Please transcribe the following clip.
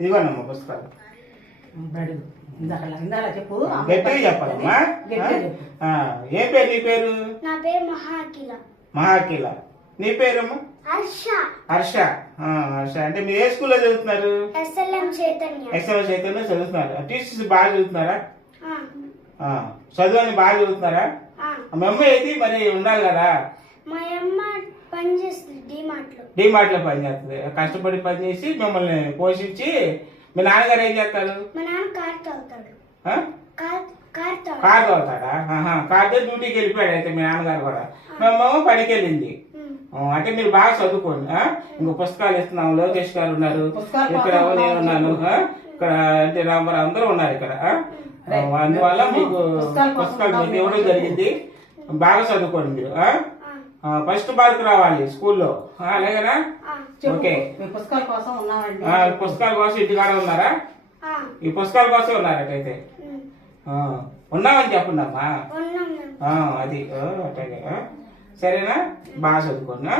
ఇదిగోనమ్మా పుస్తకాలు. చెప్పు గట్టిగా చెప్పాలమ్మా. ఏం పేరు నీ పేరు? నా పేరు మహాకిల. మహాకిల. నీ పేరమ్మా? హర్ష. హర్ష. హర్ష అంటే మీరు ఏ స్కూల్లో చదువుతున్నారు? ఎస్ఎల్ఎం చైతన్య. ఎస్ఎల్ఎం చైతన్య చదువుతున్నారు. టీచర్స్ బాగా చదువుతున్నారా? చదువు అని బాగా చదువుతున్నారా? మీ అమ్మ ఏది మరి ఉండాలి కదా. మా అమ్మ పని చేస్తుంది డిమార్ట్ లో పని చేస్తుంది. కష్టపడి పని చేసి మిమ్మల్ని పోషించి మీ నాన్నగారు ఏం చేస్తారు? మా నాన్న కార్ తోలుతాడు. కార్ తోలుతాడా? కార్ డ్యూటీకి వెళ్ళిపోయాడు అయితే మీ నాన్నగారు కూడా. మీ అమ్మ పనికి వెళ్ళింది. అంటే మీరు బాగా చదువుకోండి. ఇంకో పుస్తకాలు ఇస్తున్నాము. లోకేష్ గారు ఉన్నారు ఇక్కడ, నేను ఉన్నాను ఇక్కడ, అంటే రామారావు అందరూ ఉన్నారు ఇక్కడ. అందువల్ల మీకు పుస్తకాలు ఇవ్వడం జరిగింది. బాగా చదువుకోండి మీరు. ఫస్ట్ మార్క్ రావాలి స్కూల్లో, అలాగేనా? ఓకే. పుస్తకాల కోసం ఉన్నామండి. పుస్తకాల కోసం ఇంటికాడ ఉన్నారా? ఈ పుస్తకాల కోసం ఉన్నారటైతే ఉన్నామని చెప్పండి అమ్మా. అది అట్లాగే. సరేనా? బాగా చదువుకోండి.